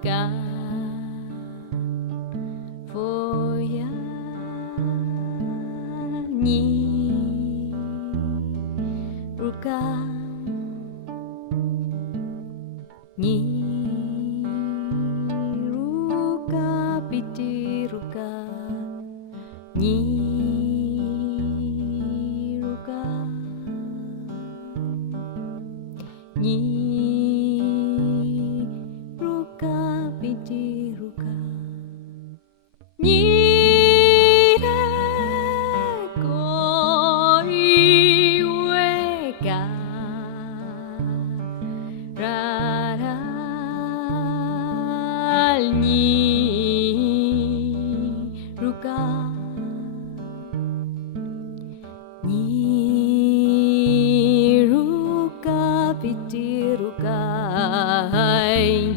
Ka Foya Ni Ruka Ni Ruka Piti Ruka Ni Ruka Ni Ruka Piti Ruka Ni Re Koi Weka Raral Ni Ruka Ni Ruka Piti Ruka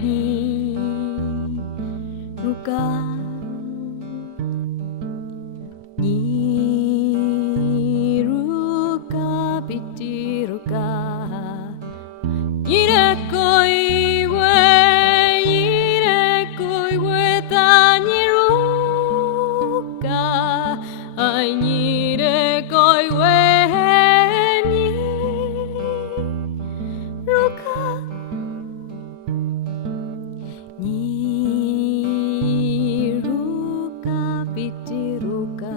Ni Ruka Ni Ruka Piti Ruka Ni Re Koi We Ta Ni Ruka Ai Ni Re Koi We Ni Ruka Ni Ruka Piti Ruka.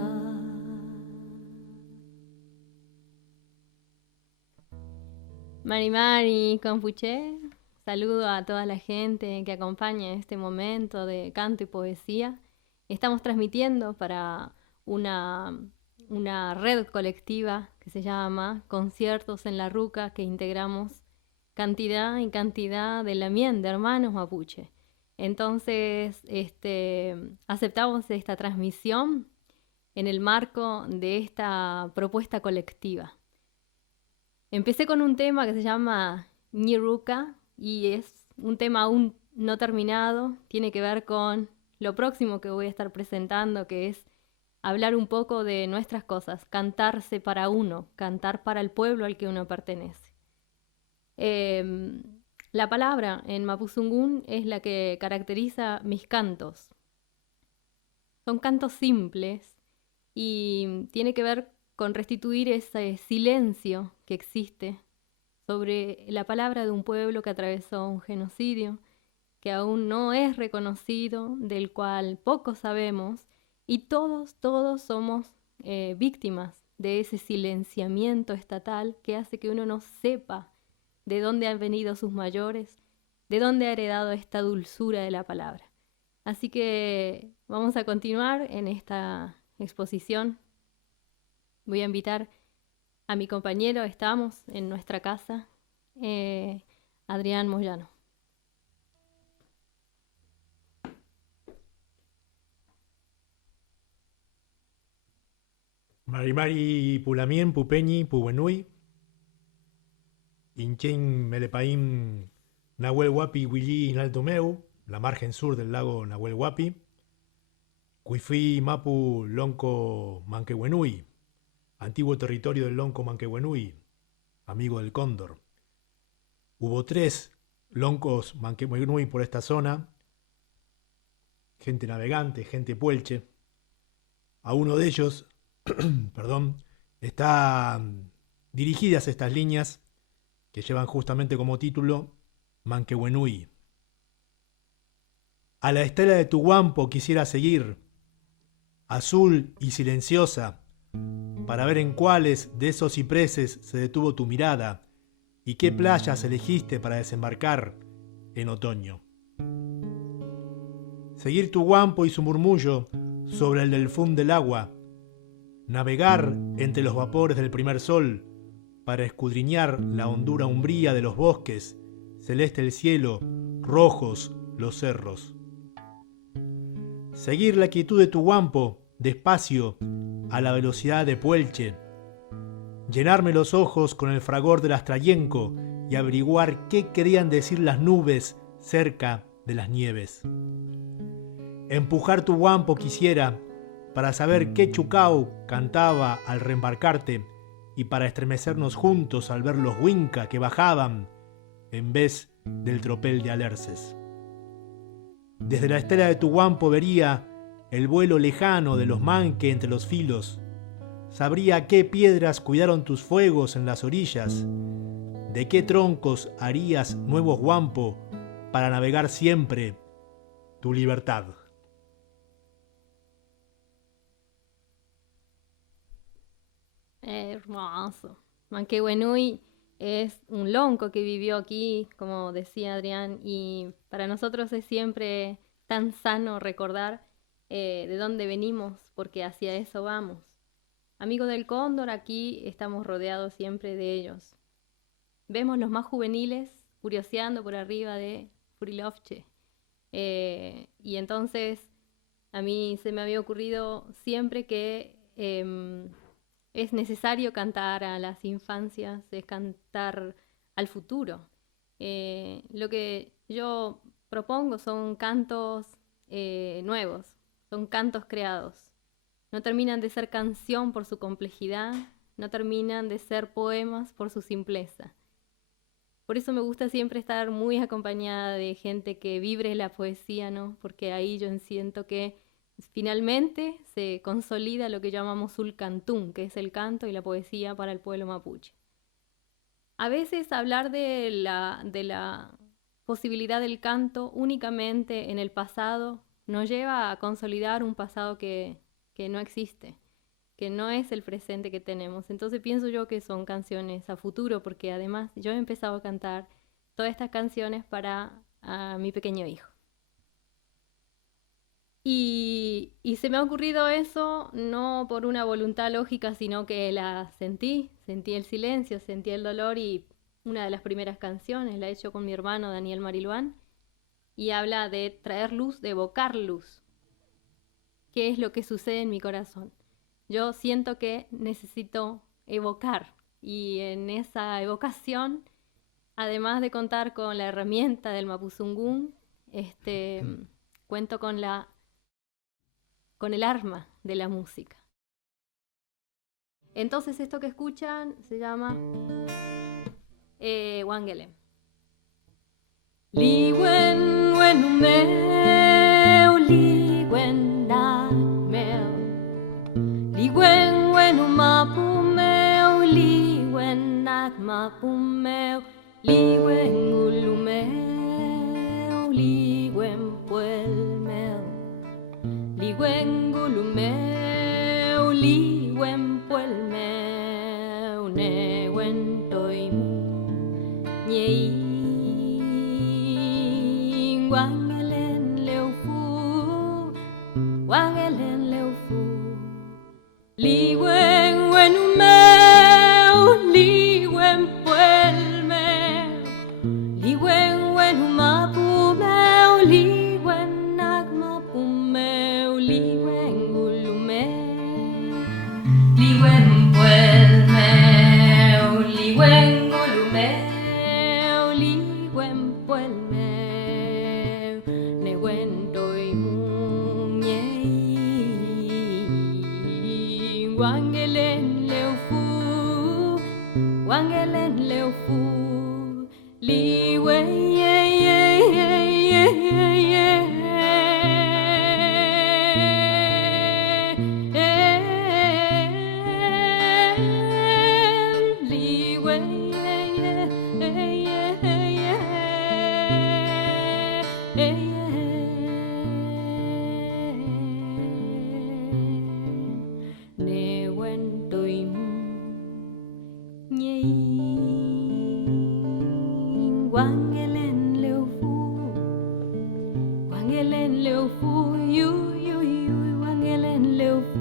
Mari Mari, Confuché, saludo a toda la gente que acompaña este momento de canto y poesía. Estamos transmitiendo para una red colectiva que se llama Conciertos en la Ruca, que integramos cantidad y cantidad de Lamien, de hermanos mapuche. Entonces, aceptamos esta transmisión en el marco de esta propuesta colectiva. Empecé con un tema que se llama Ni Ruca y es un tema aún no terminado, tiene que ver con lo próximo que voy a estar presentando, que es hablar un poco de nuestras cosas, cantarse para uno, cantar para el pueblo al que uno pertenece. La palabra en Mapuzungún es la que caracteriza mis cantos. Son cantos simples y tiene que ver con restituir ese silencio que existe sobre la palabra de un pueblo que atravesó un genocidio, que aún no es reconocido, del cual poco sabemos, y todos somos víctimas de ese silenciamiento estatal que hace que uno no sepa de dónde han venido sus mayores, de dónde ha heredado esta dulzura de la palabra. Así que vamos a continuar en esta exposición. Voy a invitar a mi compañero, estamos en nuestra casa, Adrián Moyano. Marimari Pulamien, Pupeñi, Pubenui, Inchen Melepaín, Nahuel Huapi, Huillí, Inaltomeu, la margen sur del lago Nahuel Huapi, Cuifí, Mapu, Lonco, Manquehuenui, antiguo territorio del Lonco Manquehuenui, amigo del cóndor. Hubo 3 Loncos Manquehuenui por esta zona, gente navegante, gente puelche. A uno de ellos, perdón, están dirigidas estas líneas que llevan justamente como título Manquehuenui. A la estela de tu guampo quisiera seguir, azul y silenciosa, para ver en cuáles de esos cipreses se detuvo tu mirada y qué playas elegiste para desembarcar en otoño. Seguir tu guampo y su murmullo sobre el delfún del agua, navegar entre los vapores del primer sol para escudriñar la hondura umbría de los bosques, celeste el cielo, rojos los cerros. Seguir la quietud de tu guampo, despacio, a la velocidad de Puelche. Llenarme los ojos con el fragor del astrayenco y averiguar qué querían decir las nubes cerca de las nieves. Empujar tu guampo quisiera para saber qué chucau cantaba al reembarcarte y para estremecernos juntos al ver los huinca que bajaban en vez del tropel de alerces. Desde la estela de tu guampo vería el vuelo lejano de los manque entre los filos. Sabría qué piedras cuidaron tus fuegos en las orillas, de qué troncos harías nuevos guampo para navegar siempre tu libertad. Hermoso. Manquehue es un lonco que vivió aquí, como decía Adrián, y para nosotros es siempre tan sano recordar de dónde venimos, porque hacia eso vamos. Amigos del Cóndor, aquí estamos rodeados siempre de ellos. Vemos los más juveniles curioseando por arriba de Furilovche. Y entonces a mí se me había ocurrido siempre que es necesario cantar a las infancias, es cantar al futuro. Lo que yo propongo son cantos nuevos, son cantos creados. No terminan de ser canción por su complejidad, no terminan de ser poemas por su simpleza. Por eso me gusta siempre estar muy acompañada de gente que vibre la poesía, ¿no? Porque ahí yo siento que finalmente se consolida lo que llamamos Sulcantún, que es el canto y la poesía para el pueblo mapuche. A veces hablar de la posibilidad del canto únicamente en el pasado nos lleva a consolidar un pasado que no existe, que no es el presente que tenemos. Entonces pienso yo que son canciones a futuro, porque además yo he empezado a cantar todas estas canciones para mi pequeño hijo. Y se me ha ocurrido eso no por una voluntad lógica, sino que la sentí el silencio, sentí el dolor, y una de las primeras canciones la he hecho con mi hermano Daniel Mariluán, y habla de traer luz, de evocar luz. ¿Qué es lo que sucede en mi corazón? Yo siento que necesito evocar, y en esa evocación, además de contar con la herramienta del mapuzungún, cuento con el arma de la música. Entonces esto que escuchan se llama Wangelem. Liwen wenumeu, liwen nagmeu, liwen wenumapumeu, liwen nagmapumeu, liwen gulumeu, liwen puelmeu, liwen gulumeu, liwen puelmeu, newen toimu, nyei. Wangelen leu fu, liwen wenumeu, liwen puelmeu, liwen wenumapumeu, liwen nagmapumeu, liwen gulumeu, liwen puelmeu, liwen gulumeu, liwen puelmeu. Wangelen leu fu, liwe ye ye ye ye ye liwe ye ye Wangelen leu fu, yu yu yu, wangelen leu fu.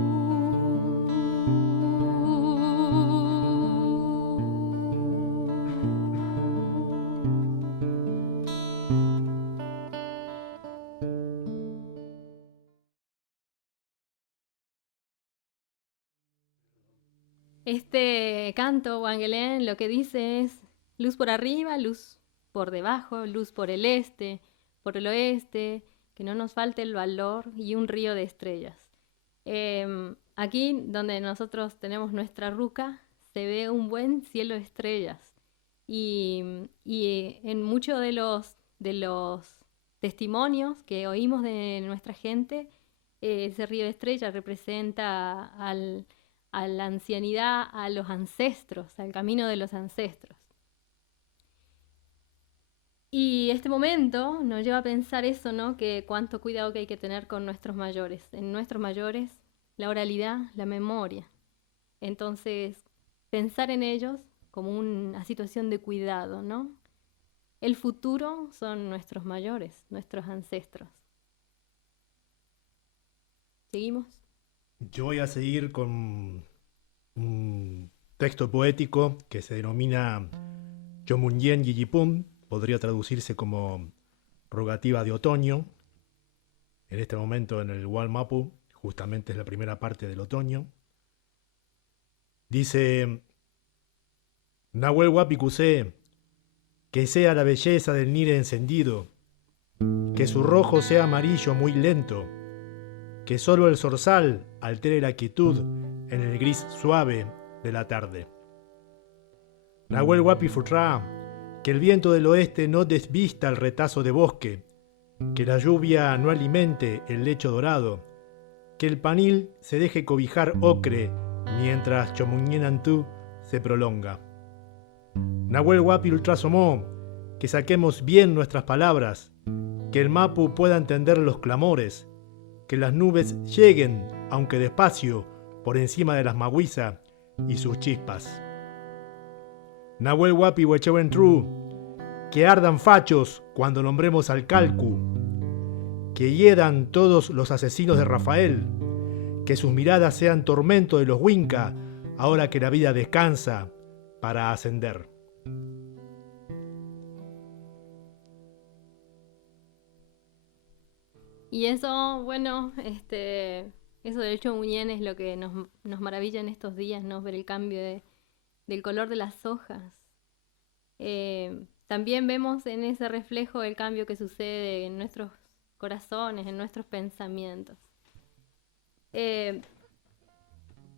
Este canto, Wangelén, lo que dice es luz por arriba, luz por debajo, luz por el este, por el oeste, que no nos falte el valor y un río de estrellas. Aquí, donde nosotros tenemos nuestra ruca, se ve un buen cielo de estrellas. Y en muchos de los testimonios que oímos de nuestra gente, ese río de estrella representa a la ancianidad, a los ancestros, al camino de los ancestros. Y este momento nos lleva a pensar eso, ¿no? Que cuánto cuidado que hay que tener con nuestros mayores. En nuestros mayores, la oralidad, la memoria. Entonces, pensar en ellos como una situación de cuidado, ¿no? El futuro son nuestros mayores, nuestros ancestros. ¿Seguimos? Yo voy a seguir con un texto poético que se denomina Chomunyen Yiyipum, podría traducirse como rogativa de otoño. En este momento en el Walmapu, justamente es la primera parte del otoño. Dice: Nahuel Huapi Cusé, que sea la belleza del nire encendido, que su rojo sea amarillo muy lento, que solo el zorzal altere la quietud en el gris suave de la tarde. Nahuel Huapi Futrá, que el viento del oeste no desvista el retazo de bosque, que la lluvia no alimente el lecho dorado, que el panil se deje cobijar ocre mientras Chomuñenantú se prolonga. Nahuel Huapi Ultrasomó, que saquemos bien nuestras palabras, que el Mapu pueda entender los clamores, que las nubes lleguen, aunque despacio, por encima de las maguiza y sus chispas. Nahuel Huapi Huechewentru, que ardan fachos cuando nombremos al Calcu, que hieran todos los asesinos de Rafael, que sus miradas sean tormento de los Huinca, ahora que la vida descansa para ascender. Y eso, bueno, eso del Chomuñén es lo que nos maravilla en estos días, ¿no? Ver el cambio del color de las hojas. También vemos en ese reflejo el cambio que sucede en nuestros corazones, en nuestros pensamientos.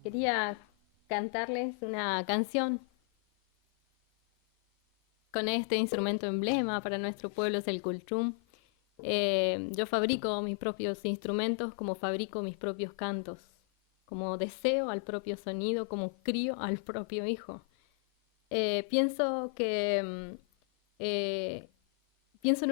Quería cantarles una canción con este instrumento emblema para nuestro pueblo, es el cultrum. Yo fabrico mis propios instrumentos como fabrico mis propios cantos, como deseo al propio sonido, como crío al propio hijo. Pienso en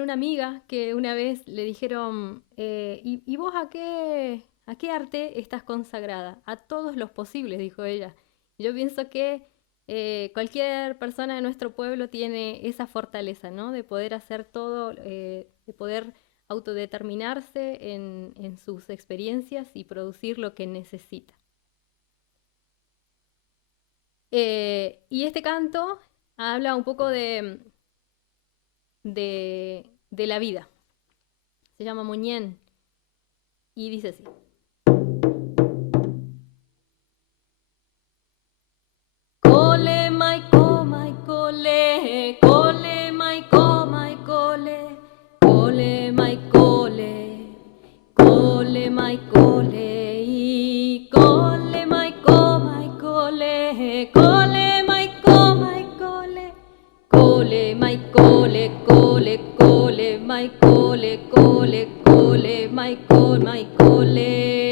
una amiga que una vez le dijeron, ¿y vos a qué arte estás consagrada? A todos los posibles, dijo ella. Yo pienso que cualquier persona de nuestro pueblo tiene esa fortaleza, ¿no? De poder hacer todo, de poder autodeterminarse en sus experiencias y producir lo que necesita. Y este canto habla un poco de la vida. Se llama Muñén y dice así. Cole, maico, maicole, cole, maico, maicole, cole, maicole, cole, maicole, y cole, maico, maicole, cole, maico, maicole, cole, maicole, cole, cole, maicole, cole, cole, maicole, maicole.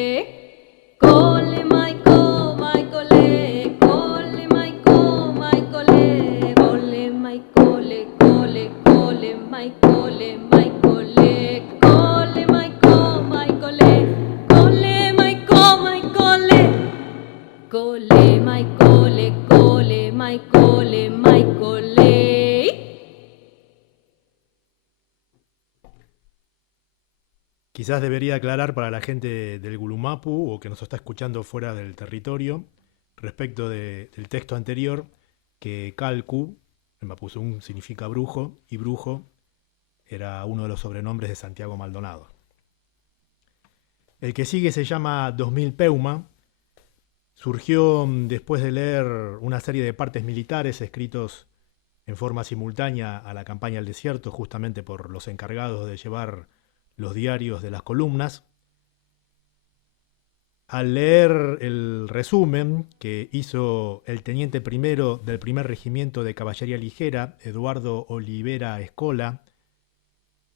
Quizás debería aclarar para la gente del Gulumapu o que nos está escuchando fuera del territorio respecto del texto anterior que Calcu, en mapuzungún significa brujo, y brujo era uno de los sobrenombres de Santiago Maldonado. El que sigue se llama 2000 Peuma. Surgió después de leer una serie de partes militares escritos en forma simultánea a la campaña del desierto, justamente por los encargados de llevar los diarios de las columnas. Al leer el resumen que hizo el teniente primero del primer regimiento de caballería ligera, Eduardo Olivera Escola,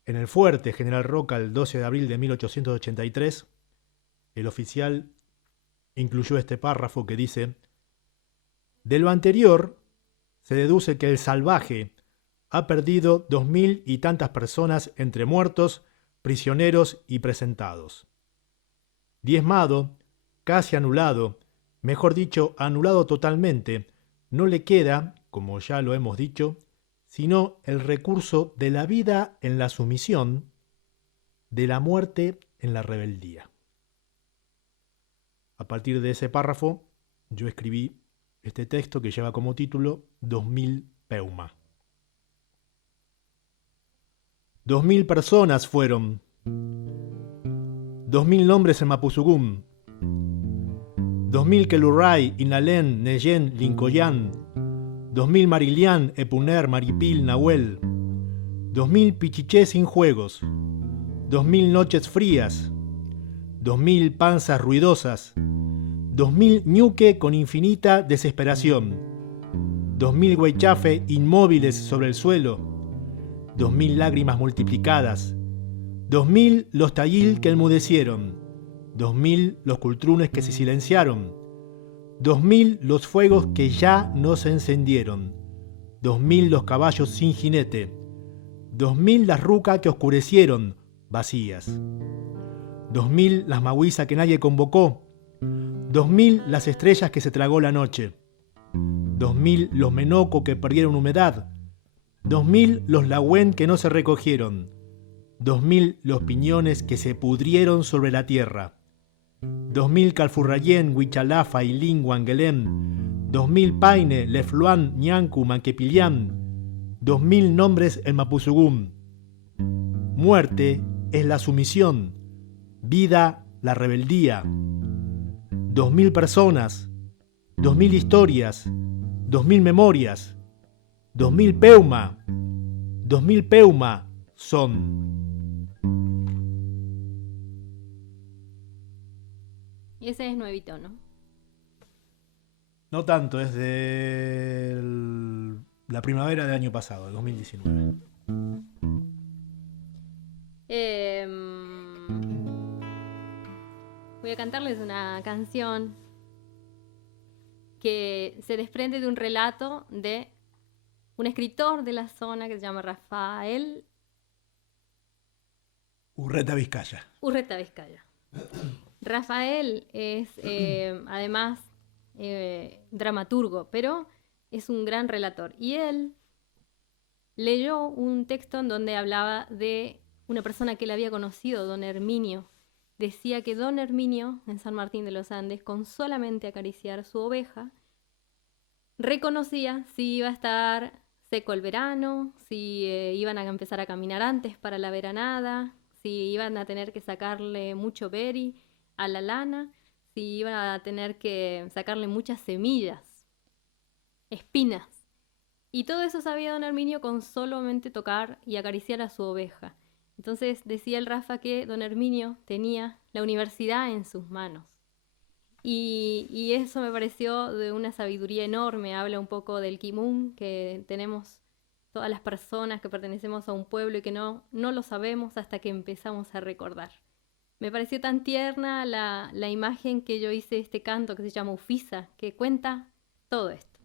En el fuerte General Roca el 12 de abril de 1883, el oficial incluyó este párrafo que dice: de lo anterior se deduce que el salvaje ha perdido 2000 y tantas personas entre muertos, prisioneros y presentados. Diezmado, casi anulado, mejor dicho, anulado totalmente, no le queda, como ya lo hemos dicho, sino el recurso de la vida en la sumisión, de la muerte en la rebeldía. A partir de ese párrafo, yo escribí este texto que lleva como título 2000 Peuma. 2000 personas fueron, 2000 nombres en Mapuzugún, 2000 Kelurray, Inalén, Neyen, Lincoyán, 2000 Marilián, Epuner, Maripil, Nahuel, 2000 Pichiché sin juegos, 2000 noches frías, 2000 panzas ruidosas, 2000 ñuque con infinita desesperación, 2000 huaychafe inmóviles sobre el suelo, 2000 lágrimas multiplicadas, 2000 los tayil que enmudecieron, 2000 los cultrunes que se silenciaron, 2000 los fuegos que ya no se encendieron, 2000 los caballos sin jinete, 2000 las rucas que oscurecieron, vacías, 2000 las mahuisa que nadie convocó, 2000 las estrellas que se tragó la noche, 2000 los menoco que perdieron humedad, 2000 los lagüen que no se recogieron, 2000 los piñones que se pudrieron sobre la tierra, 2000 Calfurrayén, Huichalafa, Ilín, Huanguelén, 2000 Paine, Lefluán, Ñancu, Manquepilián, 2000 nombres en Mapuzugún. Muerte es la sumisión, vida la rebeldía. 2000 personas, 2000 historias, 2000 memorias, 2000 Peuma, 2000 Peuma son. Y ese es nuevito, ¿no? No tanto, es de la primavera del año pasado, el 2019. Voy a cantarles una canción que se desprende de un relato de un escritor de la zona que se llama Rafael Urreta Vizcaya. Urreta Vizcaya. Rafael es además dramaturgo, pero es un gran relator. Y él leyó un texto en donde hablaba de una persona que él había conocido, don Herminio. Decía que don Herminio, en San Martín de los Andes, con solamente acariciar su oveja, reconocía si iba a estar seco el verano, si iban a empezar a caminar antes para la veranada, si iban a tener que sacarle mucho beri a la lana, si iban a tener que sacarle muchas semillas, espinas. Y todo eso sabía don Herminio con solamente tocar y acariciar a su oveja. Entonces decía el Rafa que don Herminio tenía la universidad en sus manos. Y eso me pareció de una sabiduría enorme. Habla un poco del Kimun que tenemos todas las personas que pertenecemos a un pueblo y que no lo sabemos hasta que empezamos a recordar. Me pareció tan tierna la imagen que yo hice de este canto que se llama Ufisa, que cuenta todo esto.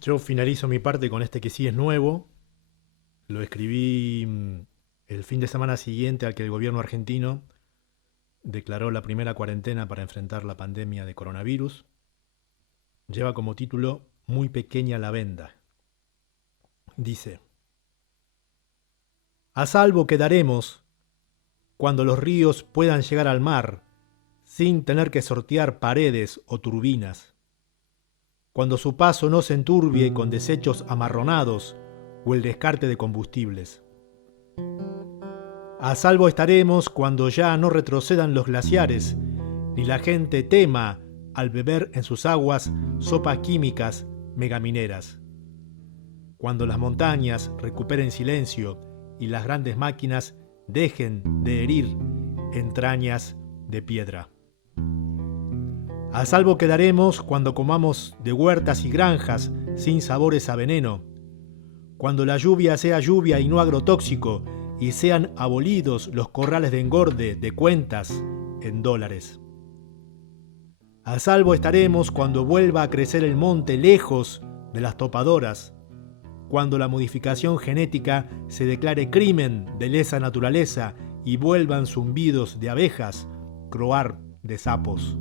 yo finalizo mi parte con este que sí es nuevo. Lo escribí el fin de semana siguiente al que el gobierno argentino declaró la primera cuarentena para enfrentar la pandemia de coronavirus. Lleva como título Muy pequeña la venda. Dice: a salvo quedaremos cuando los ríos puedan llegar al mar sin tener que sortear paredes o turbinas, cuando su paso no se enturbie con desechos amarronados o el descarte de combustibles. A salvo estaremos cuando ya no retrocedan los glaciares, ni la gente tema al beber en sus aguas sopas químicas megamineras, cuando las montañas recuperen silencio y las grandes máquinas dejen de herir entrañas de piedra. A salvo quedaremos cuando comamos de huertas y granjas sin sabores a veneno, cuando la lluvia sea lluvia y no agrotóxico y sean abolidos los corrales de engorde de cuentas en dólares. A salvo estaremos cuando vuelva a crecer el monte lejos de las topadoras, cuando la modificación genética se declare crimen de lesa naturaleza y vuelvan zumbidos de abejas, croar de sapos.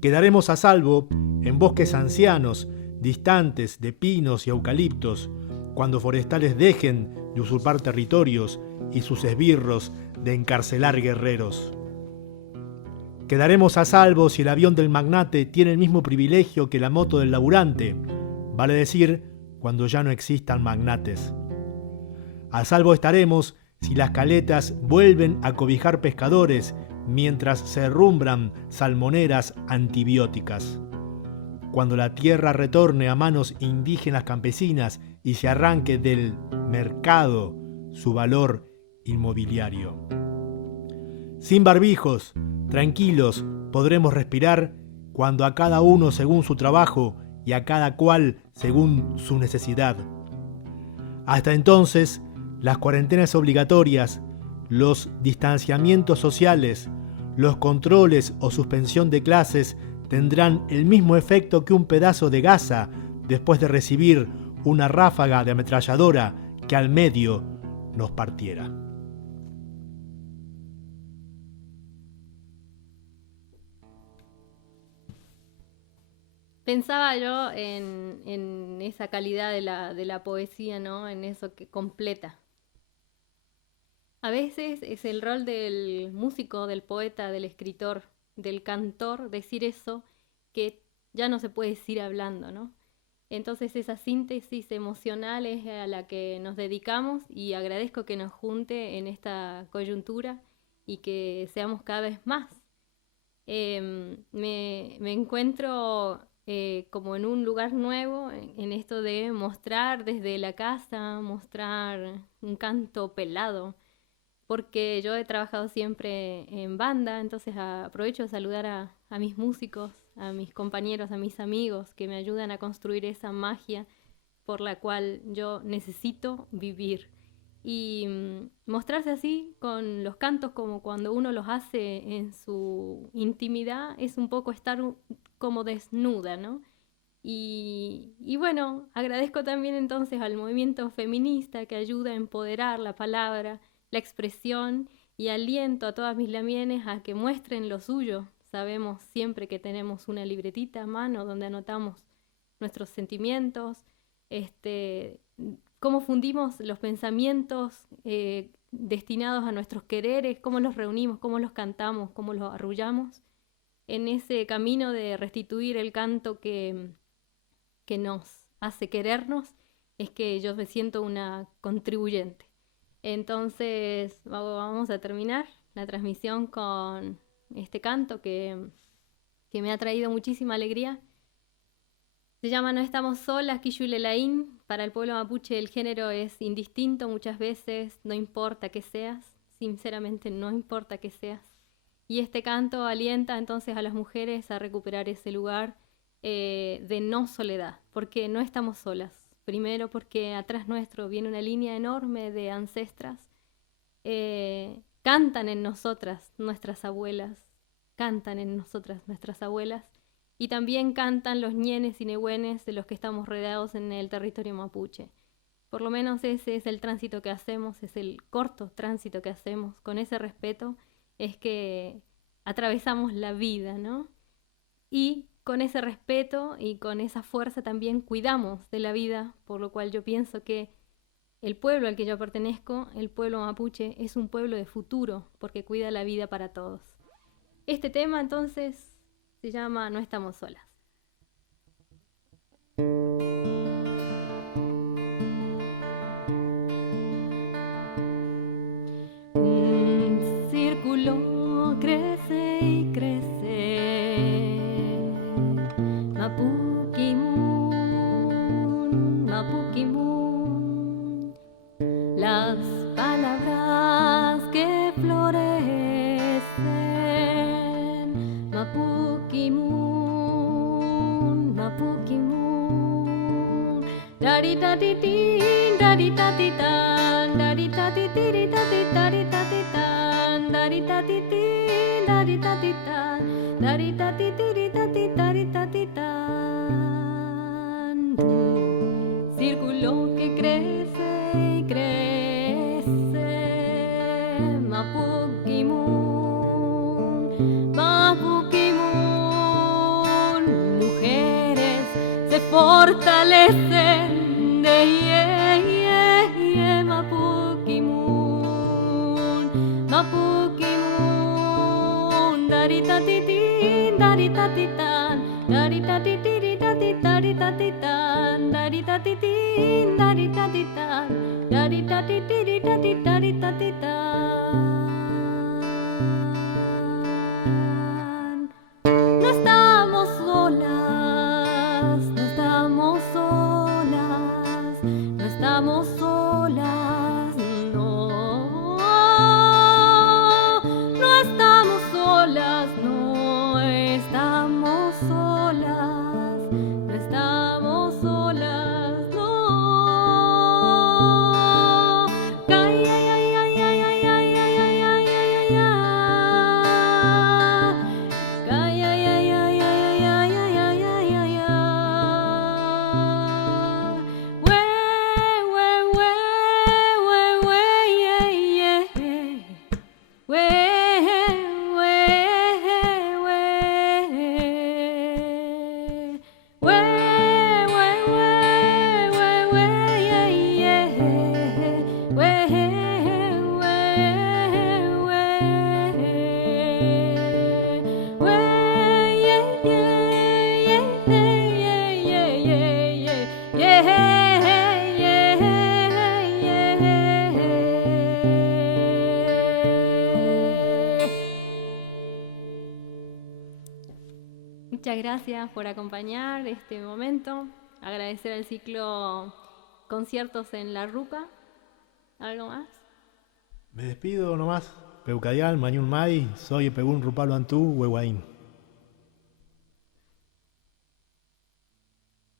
Quedaremos a salvo en bosques ancianos, distantes de pinos y eucaliptos, cuando forestales dejen de usurpar territorios y sus esbirros de encarcelar guerreros. Quedaremos a salvo si el avión del magnate tiene el mismo privilegio que la moto del laburante, vale decir, cuando ya no existan magnates. A salvo estaremos si las caletas vuelven a cobijar pescadores mientras se herrumbran salmoneras antibióticas, cuando la tierra retorne a manos indígenas campesinas y se arranque del mercado su valor inmobiliario. Sin barbijos, tranquilos, podremos respirar cuando a cada uno según su trabajo y a cada cual según su necesidad. Hasta entonces, las cuarentenas obligatorias, los distanciamientos sociales, los controles o suspensión de clases tendrán el mismo efecto que un pedazo de gasa después de recibir una ráfaga de ametralladora que al medio nos partiera. Pensaba yo en esa calidad de la poesía, ¿no? En eso que completa. A veces es el rol del músico, del poeta, del escritor, del cantor, decir eso que ya no se puede decir hablando, ¿no? Entonces esa síntesis emocional es a la que nos dedicamos y agradezco que nos junte en esta coyuntura y que seamos cada vez más. Me encuentro como en un lugar nuevo, en esto de mostrar desde la casa, mostrar un canto pelado, porque yo he trabajado siempre en banda, entonces aprovecho de saludar a mis músicos, a mis compañeros, a mis amigos que me ayudan a construir esa magia por la cual yo necesito vivir. Y mostrarse así con los cantos como cuando uno los hace en su intimidad es un poco estar como desnuda, ¿no? Y bueno, agradezco también entonces al movimiento feminista que ayuda a empoderar la palabra, la expresión y aliento a todas mis lamienes a que muestren lo suyo. Sabemos siempre que tenemos una libretita a mano donde anotamos nuestros sentimientos, cómo fundimos los pensamientos destinados a nuestros quereres, cómo los reunimos, cómo los cantamos, cómo los arrullamos, en ese camino de restituir el canto que nos hace querernos, es que yo me siento una contribuyente. Entonces vamos a terminar la transmisión con este canto que me ha traído muchísima alegría. Se llama No estamos solas, Quillulelaín. Para el pueblo mapuche el género es indistinto muchas veces, no importa que seas, sinceramente no importa que seas. Y este canto alienta entonces a las mujeres a recuperar ese lugar de no soledad, porque no estamos solas. Primero porque atrás nuestro viene una línea enorme de ancestras. Cantan en nosotras nuestras abuelas, cantan en nosotras nuestras abuelas, y también cantan los ñenes y nehuenes de los que estamos rodeados en el territorio mapuche. Por lo menos ese es el tránsito que hacemos, es el corto tránsito que hacemos. Con ese respeto es que atravesamos la vida, ¿no? Y con ese respeto y con esa fuerza también cuidamos de la vida, por lo cual yo pienso que el pueblo al que yo pertenezco, el pueblo mapuche, es un pueblo de futuro, porque cuida la vida para todos. Este tema entonces se llama No estamos solas. Un círculo crece y crece. Mapukimun, Mapukimun. Las palabras que florecen. Mapukimun, Mapukimun. Daritatitin, daritatitan, daritatitiritatit, daritatitin, daritatitan, daritatitiritatit, daritatitan. Círculo que crece y crece. Mapukimun, Mapukimun. Mujeres se fortalecen de Mapukimun, Mapukimun. Daritatitin, daritatitan, daritatitiritatit, daritatitan, daritatitin, daritatitan, daritatitiritatit, daritatitan. No estamos solas, no estamos solas, no estamos solas, no. No estamos solas, no estamos solas, no estamos solas, no. Ay, ay, ay, ay, ay, ay, ay, ay, ay, ay, ay, ay. Ay, ay, ay, ay, ay, ay, ay, ay, ay, ay, ay. We, we, we, we, we, yeah, yeah. We, we, we. We, we, we, we, yeah, yeah. We, muchas gracias por acompañar este momento. Agradecer al ciclo Conciertos en la Ruca. ¿Algo más? Me despido nomás. Peucadial, Mañun Mai, soy Pegun Rupalo Antú, Huehuaín.